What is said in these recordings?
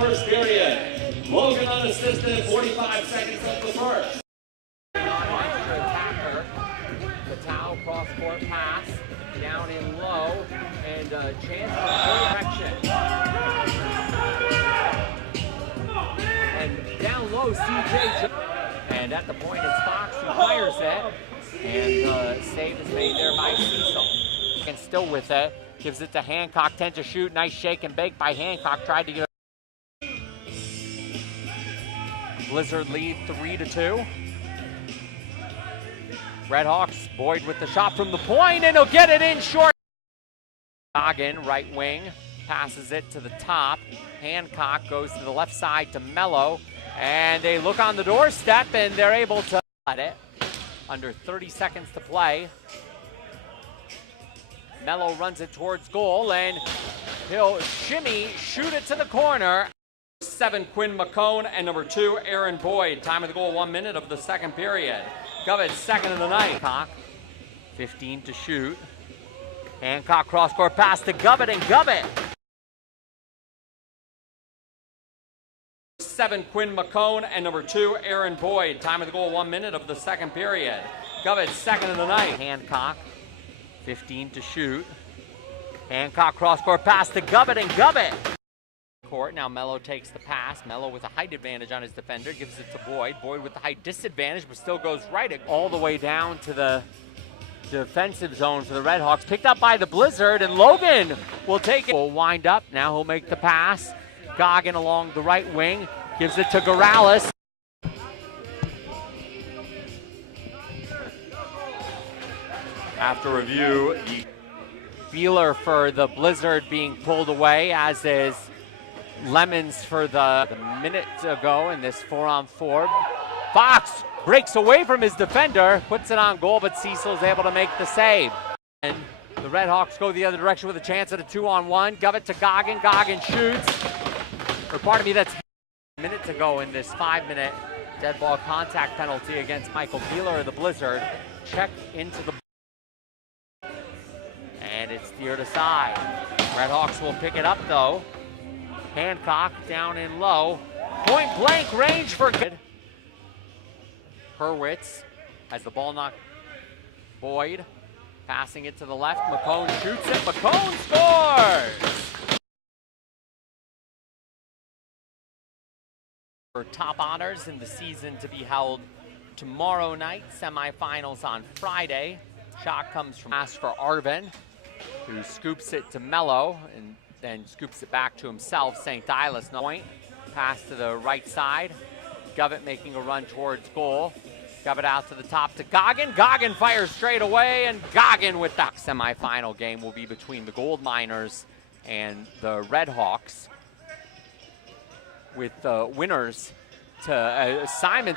first period. Logan unassisted, 45 seconds of the first. Attacker, the towel cross-court pass, down in low, and a chance for protection. And down low, CJ. And at the point, it's Fox who fires it. And save is made there by Cecil. And still with it, gives it to Hancock, 10 to shoot. Nice shake and bake by Hancock. Tried to get it. Blizzard lead 3-2. Redhawks, Boyd with the shot from the point, and he'll get it in short. Goggin, right wing, passes it to the top. Hancock goes to the left side to Mello, and they look on the doorstep, and they're able to let it. Under 30 seconds to play. Mello runs it towards goal, and he'll shimmy, shoot it to the corner. 7, Quinn McCone, and number 2, Aaron Boyd. Time of the goal, 1 minute of the second period. Govett, second of the night. Hancock, 15 to shoot. Hancock cross-court pass to Govett, and Govett. 7, Quinn McCone, and number 2, Aaron Boyd. Time of the goal, 1 minute of the second period. Govett, second of the night. Hancock, 15 to shoot. Hancock cross-court pass to Govett, and Govett. Court, now Mello takes the pass. Mello with a height advantage on his defender, gives it to Boyd. Boyd with the height disadvantage, but still goes right all the way down to the defensive zone for the Redhawks. Picked up by the Blizzard, and Logan will take it. Will wind up, now he'll make the pass. Goggin along the right wing, gives it to Gorales. After review, the feeler for the Blizzard being pulled away, as is Lemons for the minute ago in this 4-on-4. Fox breaks away from his defender, puts it on goal, but Cecil's able to make the save. And the Redhawks go the other direction with a chance at a 2-on-1. Govett to Goggin. Goggin shoots. Or pardon me, that's minutes ago in this 5-minute dead ball contact penalty against Michael Feeler of the Blizzard. Check into the... And it's steered aside. Redhawks will pick it up, though. Hancock down in low. Point blank range for good. Hurwitz has the ball knocked. Boyd passing it to the left. McCone shoots it. McCone scores! For top honors in the season to be held tomorrow night. Semifinals on Friday. Shot comes from pass for Arvin, who scoops it to Mello and then scoops it back to himself. St. Dilas point. Pass to the right side. Govett making a run towards goal. Govett out to the top to Goggin. Goggin fires straight away, and Goggin with the semifinal game will be between the Gold Miners and the Redhawks, with the winners to Simon.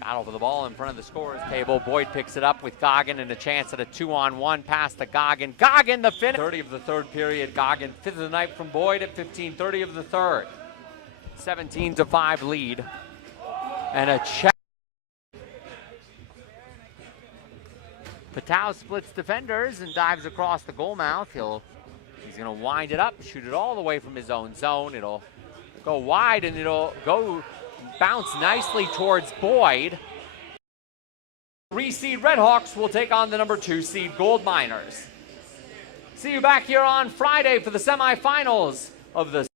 Battle for the ball in front of the scorer's table. Boyd picks it up with Goggin, and a chance at a 2-on-1 pass to Goggin. Goggin the finish. 30 of the third period. Goggin 5th of the night from Boyd at 15:30 of the third. 17-5 lead. And a check. Patau splits defenders and dives across the goal mouth. He's going to wind it up, shoot it all the way from his own zone. It'll go wide, and it'll go bounce nicely towards Boyd. 3-seed Redhawks will take on the number 2-seed Gold Miners. See you back here on Friday for the semifinals of the